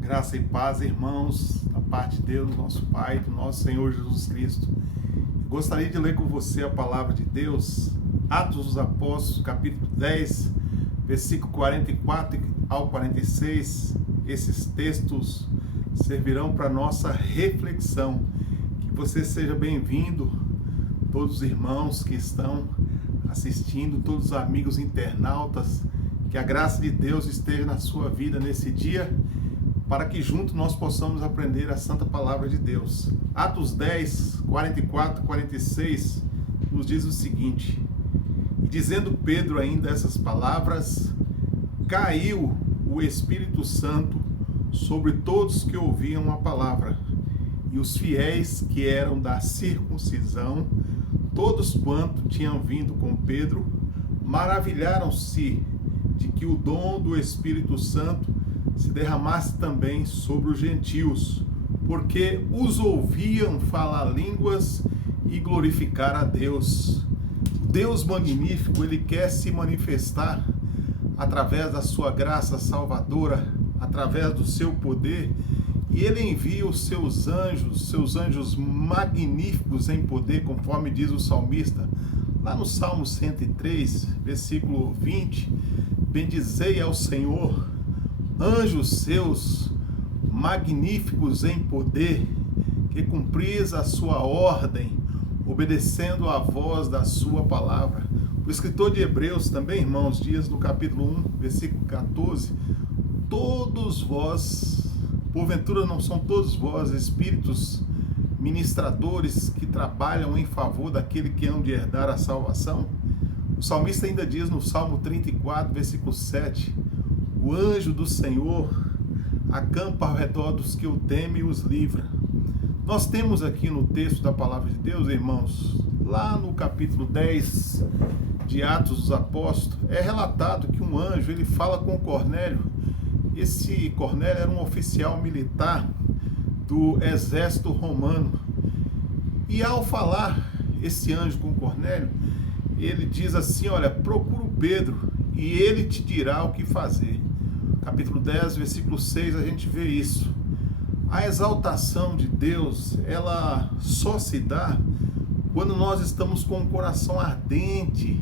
Graça e paz, irmãos, da parte de Deus, nosso Pai, do nosso Senhor Jesus Cristo. Gostaria de ler com você a palavra de Deus, Atos dos Apóstolos, capítulo 10, versículo 44 ao 46. Esses textos servirão para nossa reflexão. Que você seja bem-vindo, todos os irmãos que estão assistindo, todos os amigos internautas, que a graça de Deus esteja na sua vida nesse dia, para que juntos nós possamos aprender a santa palavra de Deus. Atos 10, 44 e 46 nos diz o seguinte: e dizendo Pedro ainda essas palavras, caiu o Espírito Santo sobre todos que ouviam a palavra, e os fiéis que eram da circuncisão, todos quanto tinham vindo com Pedro, maravilharam-se de que o dom do Espírito Santo se derramasse também sobre os gentios, porque os ouviam falar línguas e glorificar a Deus. Deus magnífico, Ele quer se manifestar através da sua graça salvadora, através do seu poder, e Ele envia os seus anjos magníficos em poder, conforme diz o salmista, lá no Salmo 103, versículo 20, bendizei ao Senhor, anjos seus magníficos em poder, que cumpris a sua ordem, obedecendo à voz da sua palavra. O escritor de Hebreus também, irmãos, diz no capítulo 1, versículo 14, todos vós, porventura não são todos vós espíritos ministradores que trabalham em favor daquele que hão de herdar a salvação? O salmista ainda diz no Salmo 34, versículo 7, o anjo do Senhor acampa ao redor dos que o temem e os livra. Nós temos aqui no texto da palavra de Deus, irmãos, lá no capítulo 10 de Atos dos Apóstolos, é relatado que um anjo, ele fala com Cornélio. Esse Cornélio era um oficial militar do exército romano. E ao falar esse anjo com Cornélio, ele diz assim, olha, procura o Pedro e ele te dirá o que fazer. Capítulo 10, versículo 6, a gente vê isso. A exaltação de Deus, ela só se dá quando nós estamos com um coração ardente,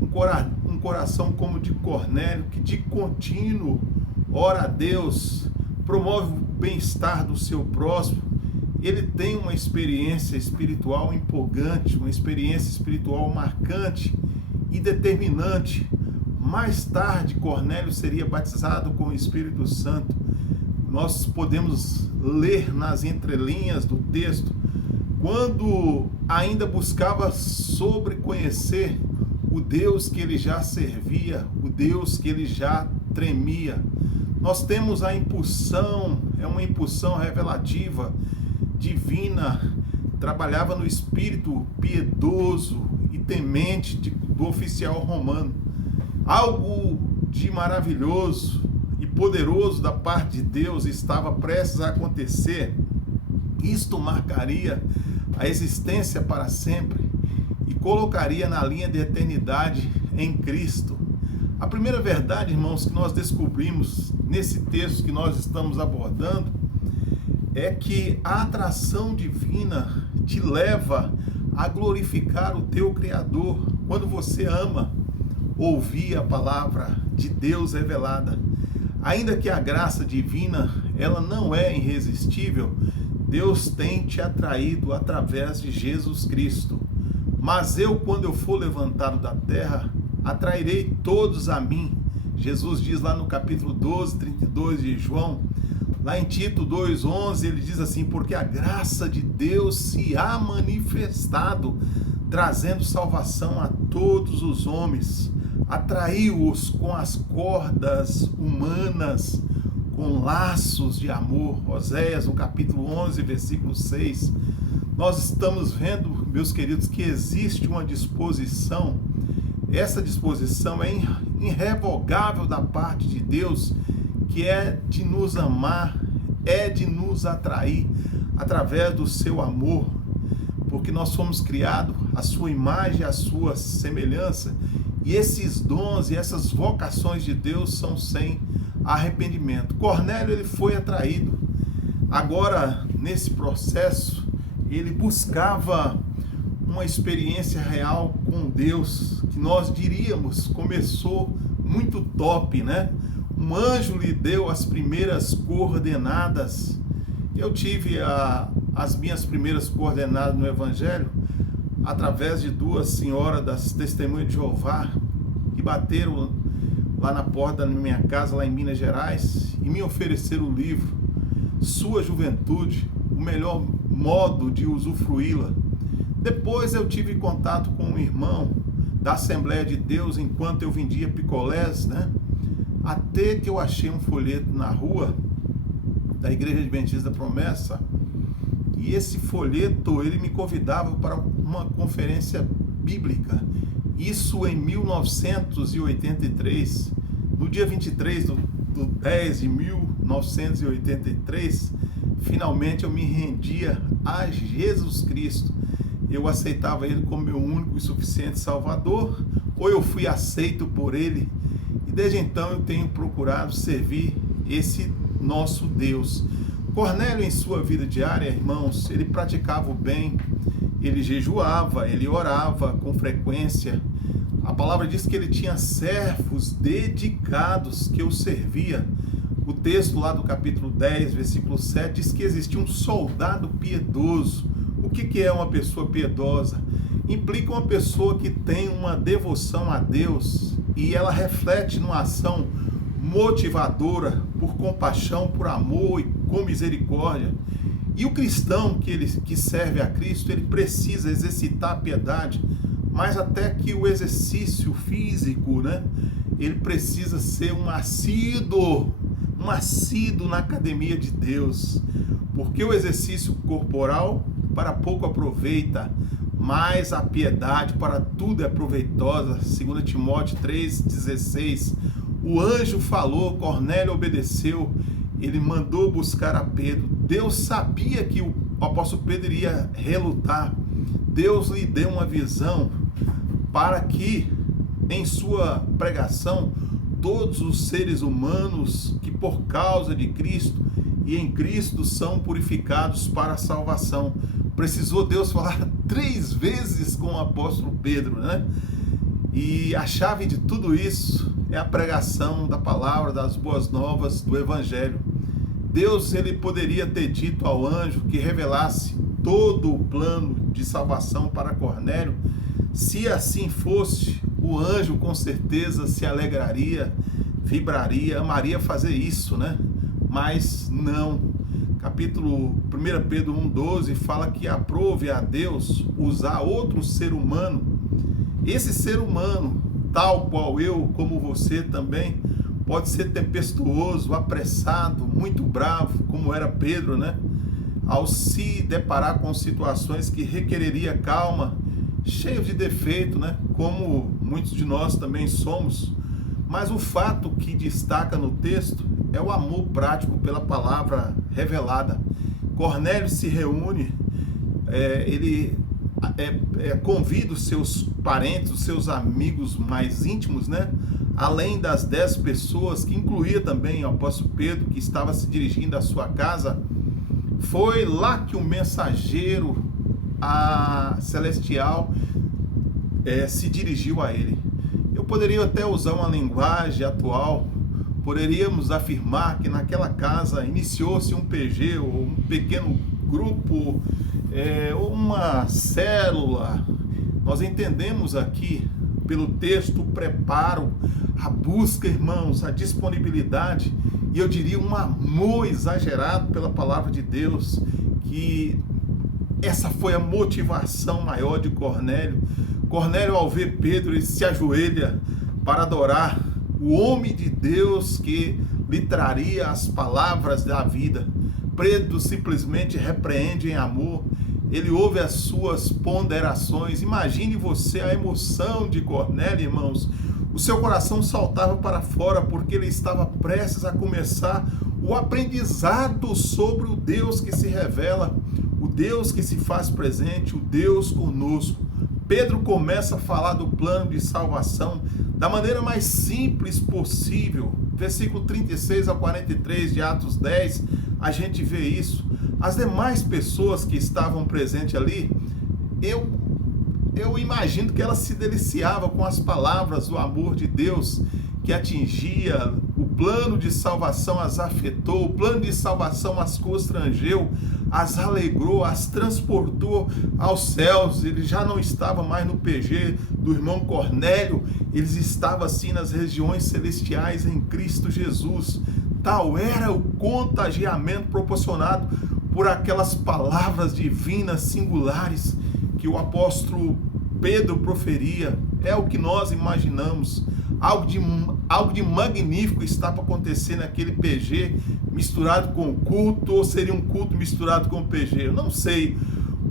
um coração como de Cornélio, que de contínuo ora a Deus, promove o bem-estar do seu próximo. Ele tem uma experiência espiritual empolgante, uma experiência espiritual marcante e determinante. Mais tarde, Cornélio seria batizado com o Espírito Santo. Nós podemos ler nas entrelinhas do texto, quando ainda buscava conhecer o Deus que ele já servia, o Deus que ele já tremia. Nós temos a impulsão, é uma impulsão revelativa, divina, trabalhava no espírito piedoso e temente do oficial romano. Algo de maravilhoso e poderoso da parte de Deus estava prestes a acontecer. Isto marcaria a existência para sempre e colocaria na linha de eternidade em Cristo. A primeira verdade, irmãos, que nós descobrimos nesse texto que nós estamos abordando é que a atração divina te leva a glorificar o teu Criador. Quando você ama ouvir a palavra de Deus revelada, ainda que a graça divina ela não é irresistível, Deus tem te atraído através de Jesus Cristo. Mas eu, quando eu for levantado da terra, atrairei todos a mim. Jesus diz lá no capítulo 12, 32 de João, lá em Tito 2,11, ele diz assim, porque a graça de Deus se há manifestado, trazendo salvação a todos os homens, atraiu-os com as cordas humanas, com laços de amor. Oséias, no capítulo 11, versículo 6. Nós estamos vendo, meus queridos, que existe uma disposição, essa disposição é irrevogável da parte de Deus, que é de nos amar, é de nos atrair através do seu amor, porque nós fomos criados à sua imagem, à sua semelhança, e esses dons e essas vocações de Deus são sem arrependimento. Cornélio, ele foi atraído. Agora, nesse processo, ele buscava uma experiência real com Deus, que nós diríamos, começou muito top, né? Um anjo lhe deu as primeiras coordenadas. Eu tive as minhas primeiras coordenadas no Evangelho através de duas senhoras das Testemunhas de Jeová que bateram lá na porta da minha casa, lá em Minas Gerais, e me ofereceram o livro Sua Juventude, o melhor modo de usufruí-la. Depois eu tive contato com um irmão da Assembleia de Deus enquanto eu vendia picolés, né? Até que eu achei um folheto na rua da Igreja Adventista da Promessa, e esse folheto, ele me convidava para uma conferência bíblica, isso em 1983, no dia 23 de 10 de 1983, finalmente eu me rendia a Jesus Cristo. Eu aceitava Ele como meu único e suficiente Salvador, ou eu fui aceito por Ele, e desde então eu tenho procurado servir esse nosso Deus. Cornélio, em sua vida diária, irmãos, ele praticava o bem, ele jejuava, ele orava com frequência. A palavra diz que ele tinha servos dedicados que o servia. O texto lá do capítulo 10, versículo 7, diz que existia um soldado piedoso. O que é uma pessoa piedosa? Implica uma pessoa que tem uma devoção a Deus e ela reflete numa ação motivadora por compaixão, por amor e com misericórdia. E o cristão que serve a Cristo, ele precisa exercitar a piedade, mas até que o exercício físico, né? Ele precisa ser um assíduo na academia de Deus, porque o exercício corporal para pouco aproveita, mas a piedade para tudo é proveitosa. 2 Timóteo 3,16. O anjo falou, Cornélio obedeceu, ele mandou buscar a Pedro. Deus sabia que o apóstolo Pedro iria relutar. Deus lhe deu uma visão para que, em sua pregação, todos os seres humanos que por causa de Cristo e em Cristo são purificados para a salvação. Precisou Deus falar 3 vezes com o apóstolo Pedro, né? E a chave de tudo isso é a pregação da palavra, das boas novas, do Evangelho. Deus, ele poderia ter dito ao anjo que revelasse todo o plano de salvação para Cornélio. Se assim fosse, o anjo com certeza se alegraria, vibraria, amaria fazer isso, né? Mas não. Capítulo 1 Pedro 1,12 fala que aprove a Deus usar outro ser humano. Esse ser humano, tal qual eu, como você também, pode ser tempestuoso, apressado, muito bravo, como era Pedro, né? Ao se deparar com situações que requereria calma, cheio de defeito, né? Como muitos de nós também somos. Mas o fato que destaca no texto é o amor prático pela palavra revelada. Cornélio se reúne, ele convida os seus parentes, os seus amigos mais íntimos, né? Além das 10 pessoas, que incluía também o apóstolo Pedro, que estava se dirigindo à sua casa. Foi lá que o mensageiro celestial se dirigiu a ele. Eu poderia até usar uma linguagem atual, poderíamos afirmar que naquela casa iniciou-se um PG, ou um pequeno grupo, uma célula. Nós entendemos aqui, pelo texto, o preparo, a busca, irmãos, a disponibilidade, e eu diria um amor exagerado pela palavra de Deus, que essa foi a motivação maior de Cornélio. Cornélio, ao ver Pedro, ele se ajoelha para adorar o homem de Deus que lhe traria as palavras da vida. Pedro simplesmente repreende em amor, ele ouve as suas ponderações. Imagine você a emoção de Cornélio, irmãos. O seu coração saltava para fora, porque ele estava prestes a começar o aprendizado sobre o Deus que se revela, o Deus que se faz presente, o Deus conosco. Pedro começa a falar do plano de salvação da maneira mais simples possível. versículo 36 ao 43 de Atos 10, a gente vê isso. As demais pessoas que estavam presentes ali, eu imagino que elas se deliciavam com as palavras do amor de Deus que atingia. O plano de salvação as afetou, o plano de salvação as constrangeu, as alegrou, as transportou aos céus. Ele já não estava mais no PG do irmão Cornélio, eles estavam assim nas regiões celestiais em Cristo Jesus. Tal era o contagiamento proporcionado por aquelas palavras divinas singulares que o apóstolo Pedro proferia. É o que nós imaginamos. Algo de magnífico está para acontecer naquele PG misturado com o culto, ou seria um culto misturado com o PG? Eu não sei.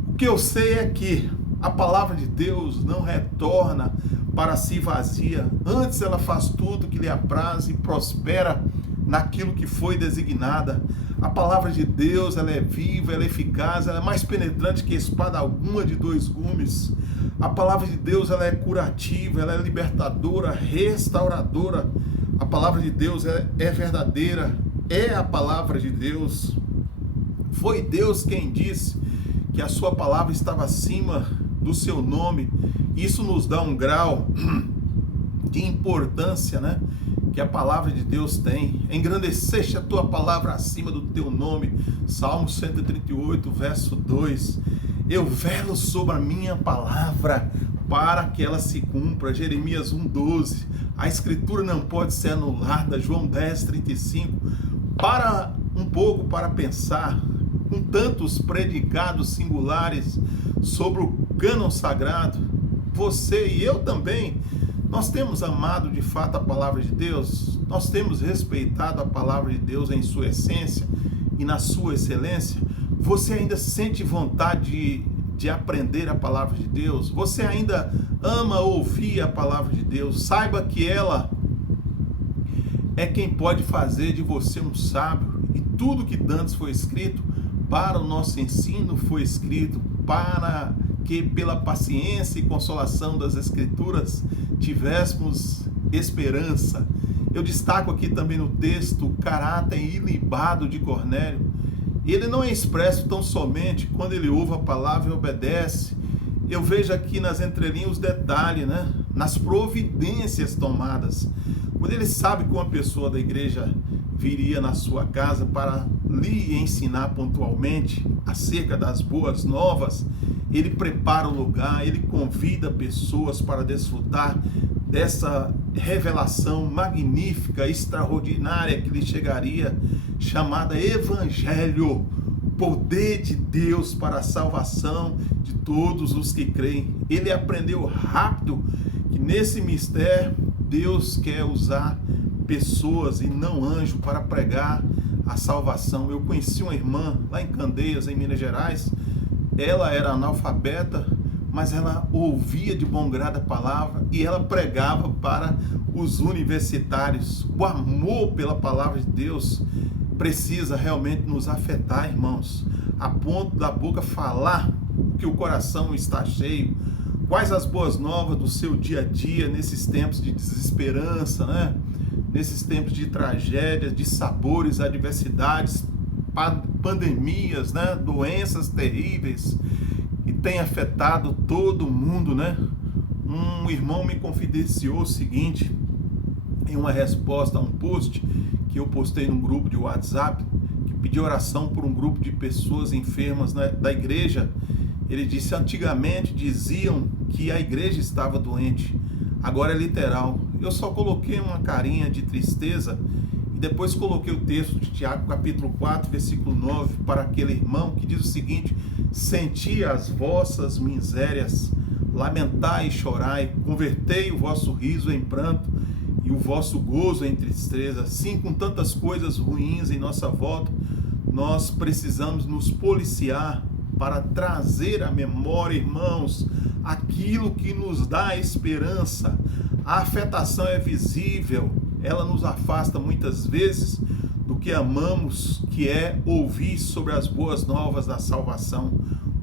O que eu sei é que a palavra de Deus não retorna para si vazia. Antes ela faz tudo que lhe apraz e prospera naquilo que foi designada. A palavra de Deus, ela é viva, ela é eficaz, ela é mais penetrante que espada alguma de dois gumes. A palavra de Deus, ela é curativa, ela é libertadora, restauradora. A palavra de Deus é verdadeira, é a palavra de Deus. Foi Deus quem disse que a sua palavra estava acima do seu nome. Isso nos dá um grau de importância, né, que a palavra de Deus tem. Engrandeceste a tua palavra acima do teu nome. Salmo 138, verso 2. Eu velo sobre a minha palavra para que ela se cumpra. Jeremias 1,12. A escritura não pode ser anulada. João 10,35. Para um pouco para pensar, com tantos predicados singulares sobre o cânon sagrado, você e eu também, nós temos amado de fato a palavra de Deus? Nós temos respeitado a palavra de Deus em sua essência e na sua excelência? Você ainda sente vontade de aprender a palavra de Deus? Você ainda ama ouvir a palavra de Deus? Saiba que ela é quem pode fazer de você um sábio. E tudo que dantes foi escrito para o nosso ensino, foi escrito para que pela paciência e consolação das Escrituras tivéssemos esperança. Eu destaco aqui também no texto o caráter ilibado de Cornélio. Ele não é expresso tão somente quando ele ouve a palavra e obedece. Eu vejo aqui nas entrelinhas os detalhes, né? Nas providências tomadas. Quando ele sabe que uma pessoa da igreja viria na sua casa para lhe ensinar pontualmente acerca das boas novas, ele prepara o lugar, ele convida pessoas para desfrutar dessa revelação magnífica, extraordinária que lhe chegaria, chamada Evangelho, poder de Deus para a salvação de todos os que creem. Ele aprendeu rápido que nesse mistério Deus quer usar pessoas e não anjo para pregar a salvação. Eu conheci uma irmã lá em Candeias, em Minas Gerais. Ela era analfabeta, mas ela ouvia de bom grado a palavra e ela pregava para os universitários. O amor pela palavra de Deus precisa realmente nos afetar, irmãos, a ponto da boca falar que o coração está cheio. Quais as boas novas do seu dia a dia nesses tempos de desesperança, né? Nesses tempos de tragédias, de sabores, adversidades, pandemias, né? Doenças terríveis que têm afetado todo mundo, né? Um irmão me confidenciou o seguinte, em uma resposta a um post que eu postei num grupo de WhatsApp, que pedi oração por um grupo de pessoas enfermas, né, da igreja. Ele disse: antigamente diziam que a igreja estava doente, agora é literal. Eu só coloquei uma carinha de tristeza e depois coloquei o texto de Tiago, capítulo 4, versículo 9, para aquele irmão, que diz o seguinte: senti as vossas misérias, lamentai e chorai, convertei o vosso riso em pranto e o vosso gozo em tristeza. Sim, com tantas coisas ruins em nossa volta, nós precisamos nos policiar para trazer à memória, irmãos, aquilo que nos dá esperança. A afetação é visível, ela nos afasta muitas vezes do que amamos, que é ouvir sobre as boas novas da salvação.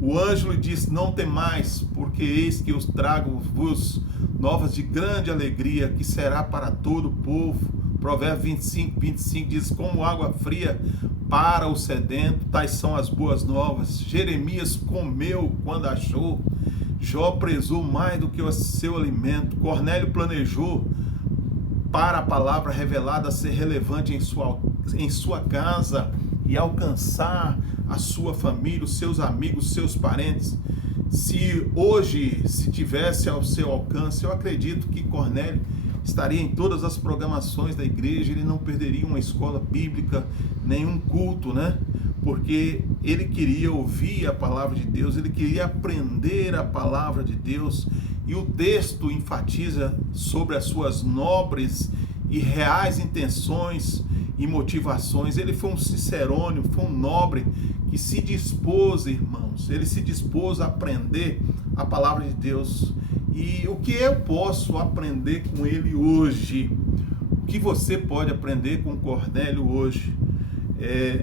O anjo lhe disse: não temais, porque eis que eu trago-vos novas de grande alegria, que será para todo o povo. Provérbios 25 diz: como água fria para o sedento, tais são as boas novas. Jeremias comeu quando achou. Jó prezou mais do que o seu alimento. Cornélio planejou para a palavra revelada ser relevante em sua casa e alcançar a sua família, os seus amigos, os seus parentes. Se hoje, se tivesse ao seu alcance, eu acredito que Cornélio estaria em todas as programações da igreja, ele não perderia uma escola bíblica, nenhum culto, né? Porque ele queria ouvir a palavra de Deus, ele queria aprender a palavra de Deus, e o texto enfatiza sobre as suas nobres e reais intenções e motivações. Ele foi um cicerônio, foi um nobre que se dispôs, irmãos, ele se dispôs a aprender a palavra de Deus. E o que eu posso aprender com ele hoje? O que você pode aprender com Cornélio hoje?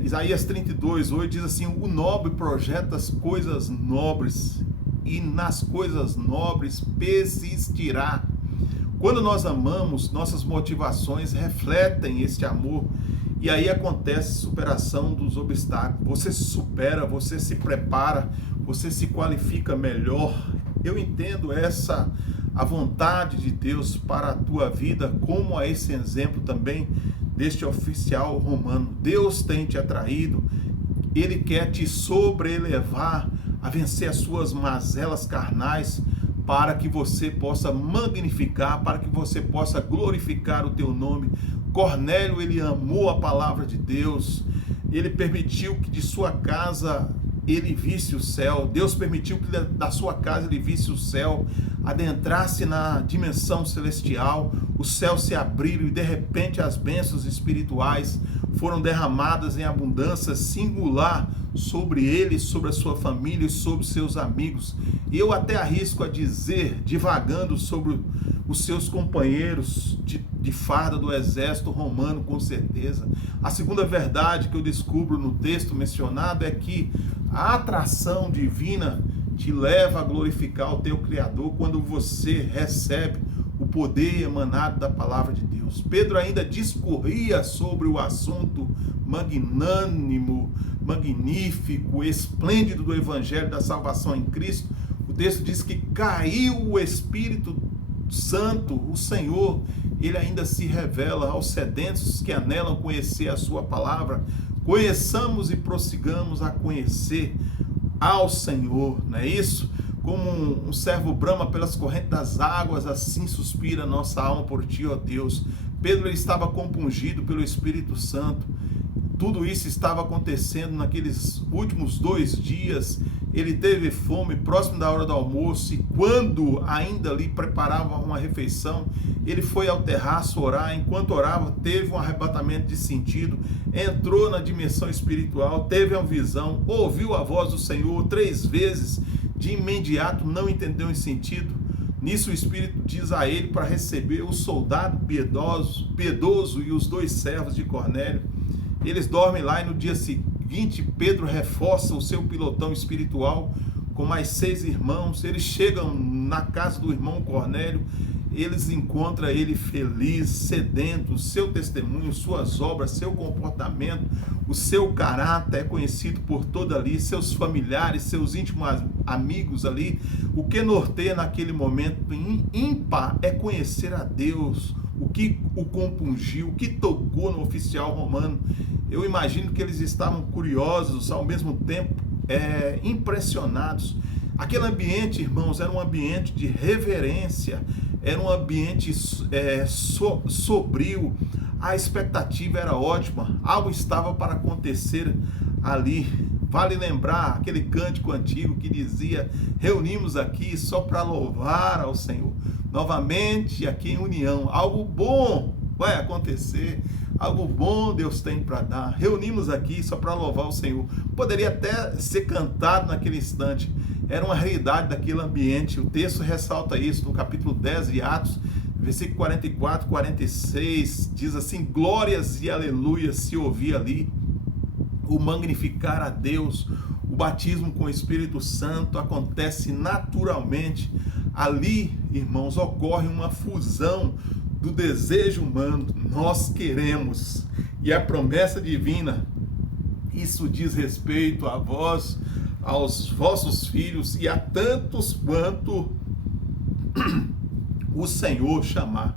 Isaías 32:8 diz assim: o nobre projeta as coisas nobres, e nas coisas nobres persistirá. Quando nós amamos, nossas motivações refletem este amor, e aí acontece superação dos obstáculos. Você se supera, você se prepara, você se qualifica melhor. Eu entendo a vontade de Deus para a tua vida, como a esse exemplo também deste oficial romano. Deus tem te atraído, Ele quer te sobrelevar a vencer as suas mazelas carnais, para que você possa magnificar, para que você possa glorificar o teu nome. Cornélio, ele amou a palavra de Deus, ele permitiu que de sua casa ele visse o céu. Deus permitiu que da sua casa ele visse o céu, adentrasse na dimensão celestial, os céus se abriram e de repente as bênçãos espirituais foram derramadas em abundância singular sobre ele, sobre a sua família e sobre seus amigos. Eu até arrisco a dizer, divagando sobre os seus companheiros de farda do exército romano, com certeza. A segunda verdade que eu descubro no texto mencionado é que a atração divina te leva a glorificar o teu Criador quando você recebe o poder emanado da palavra de Deus. Pedro ainda discorria sobre o assunto magnânimo, magnífico, esplêndido do Evangelho da salvação em Cristo. O texto diz que caiu o Espírito Santo, o Senhor, ele ainda se revela aos sedentos que anelam conhecer a sua palavra. Conheçamos e prossigamos a conhecer ao Senhor, não é isso? Como um servo brama pelas correntes das águas, assim suspira a nossa alma por ti, ó Deus. Pedro, ele estava compungido pelo Espírito Santo. Tudo isso estava acontecendo naqueles últimos 2 dias. Ele teve fome próximo da hora do almoço, e quando ainda ali preparava uma refeição, ele foi ao terraço orar. Enquanto orava, teve um arrebatamento de sentido, entrou na dimensão espiritual, teve uma visão, ouviu a voz do Senhor 3 vezes, de imediato não entendeu em sentido. Nisso o Espírito diz a ele para receber o soldado piedoso e os 2 servos de Cornélio. Eles dormem lá, e no dia seguinte Pedro reforça o seu pilotão espiritual com mais 6 irmãos. Eles chegam na casa do irmão Cornélio, eles encontram ele feliz, sedento. Seu testemunho, suas obras, seu comportamento, o seu caráter é conhecido por toda ali, seus familiares, seus íntimos amigos ali. O que norteia naquele momento ímpar é conhecer a Deus, o que o compungiu, o que tocou no oficial romano. Eu imagino que eles estavam curiosos, ao mesmo tempo impressionados. Aquele ambiente, irmãos, era um ambiente de reverência, era um ambiente sombrio. A expectativa era ótima, algo estava para acontecer ali. Vale lembrar aquele cântico antigo que dizia: reunimos aqui só para louvar ao Senhor. Novamente aqui em união, algo bom vai acontecer, algo bom Deus tem para dar. Reunimos aqui só para louvar o Senhor. Poderia até ser cantado naquele instante, era uma realidade daquele ambiente. O texto ressalta isso no capítulo 10 de Atos, versículo 44, 46, diz assim: glórias e aleluias se ouvia ali, o magnificar a Deus. O batismo com o Espírito Santo acontece naturalmente. Ali, irmãos, ocorre uma fusão do desejo humano. Nós queremos. E a promessa divina, isso diz respeito a vós, aos vossos filhos e a tantos quanto o Senhor chamar.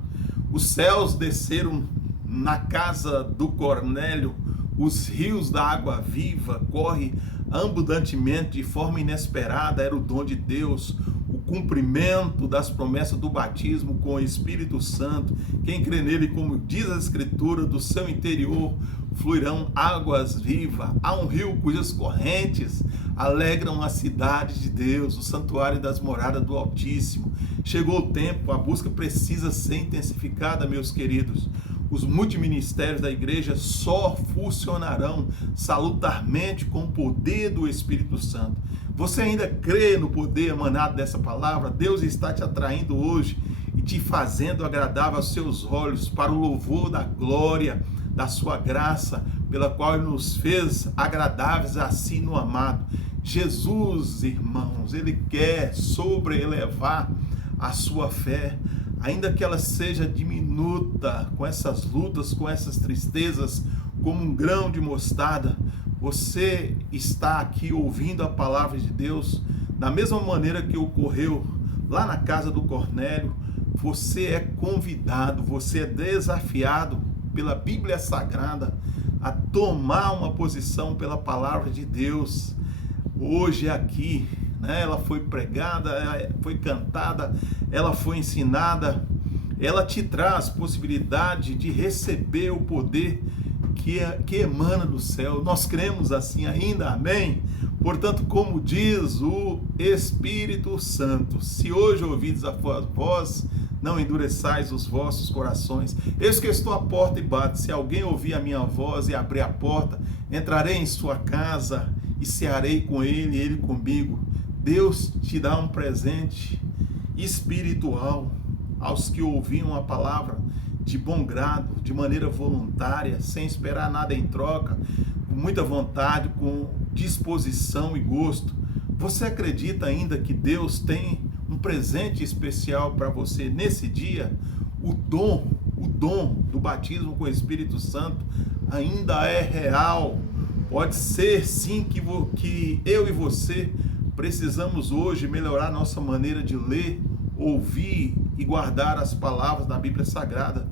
Os céus desceram na casa do Cornélio, os rios da água viva correm abundantemente de forma inesperada. Era o dom de Deus, o cumprimento das promessas do batismo com o Espírito Santo. Quem crê nele, como diz a Escritura, do seu interior fluirão águas vivas. Há um rio cujas correntes alegram a cidade de Deus, o santuário das moradas do Altíssimo. Chegou o tempo, a busca precisa ser intensificada, meus queridos. Os multiministérios da igreja só funcionarão salutarmente com o poder do Espírito Santo. Você ainda crê no poder emanado dessa palavra? Deus está te atraindo hoje e te fazendo agradável aos seus olhos para o louvor da glória, da sua graça, pela qual Ele nos fez agradáveis a si no amado. Jesus, irmãos, Ele quer sobreelevar a sua fé, ainda que ela seja diminuta, com essas lutas, com essas tristezas, como um grão de mostarda. Você está aqui ouvindo a palavra de Deus, da mesma maneira que ocorreu lá na casa do Cornélio. Você é convidado, você é desafiado pela Bíblia Sagrada a tomar uma posição pela palavra de Deus. Hoje aqui, né, ela foi pregada, ela foi cantada, ela foi ensinada, ela te traz possibilidade de receber o poder que emana do céu. Nós cremos assim ainda, amém? Portanto, como diz o Espírito Santo, se hoje ouvides a voz, não endureçais os vossos corações. Eis que estou à porta e bato. Se alguém ouvir a minha voz e abrir a porta, entrarei em sua casa e cearei com ele e ele comigo. Deus te dá um presente espiritual aos que ouviam a palavra de bom grado, de maneira voluntária, sem esperar nada em troca, com muita vontade, com disposição e gosto. Você acredita ainda que Deus tem um presente especial para você nesse dia? O dom do batismo com o Espírito Santo ainda é real. Pode ser sim que eu e você precisamos hoje melhorar nossa maneira de ler, ouvir e guardar as palavras da Bíblia Sagrada.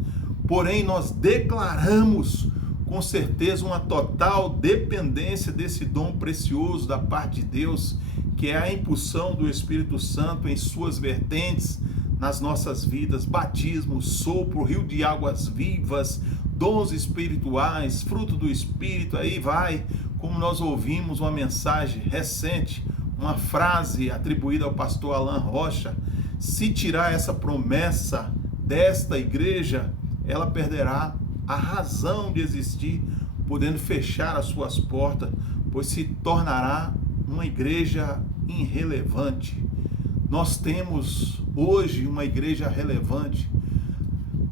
Porém, nós declaramos com certeza uma total dependência desse dom precioso da parte de Deus, que é a impulsão do Espírito Santo em suas vertentes nas nossas vidas. Batismo, sopro, rio de águas vivas, dons espirituais, fruto do Espírito, aí vai. Como nós ouvimos uma mensagem recente, uma frase atribuída ao pastor Alan Rocha: se tirar essa promessa desta igreja, ela perderá a razão de existir, podendo fechar as suas portas, pois se tornará uma igreja irrelevante. Nós temos hoje uma igreja relevante.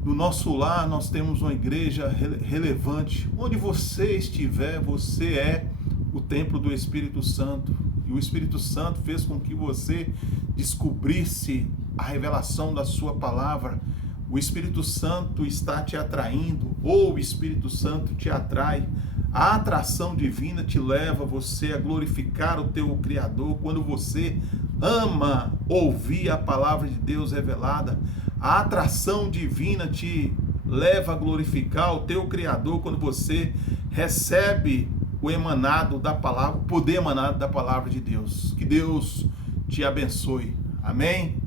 No nosso lar nós temos uma igreja relevante. Onde você estiver, você é o templo do Espírito Santo. E o Espírito Santo fez com que você descobrisse a revelação da sua palavra. O Espírito Santo está te atraindo, ou o Espírito Santo te atrai. A atração divina te leva você a glorificar o teu Criador quando você ama ouvir a palavra de Deus revelada. A atração divina te leva a glorificar o teu Criador quando você recebe o emanado da palavra, o poder emanado da palavra de Deus. Que Deus te abençoe. Amém?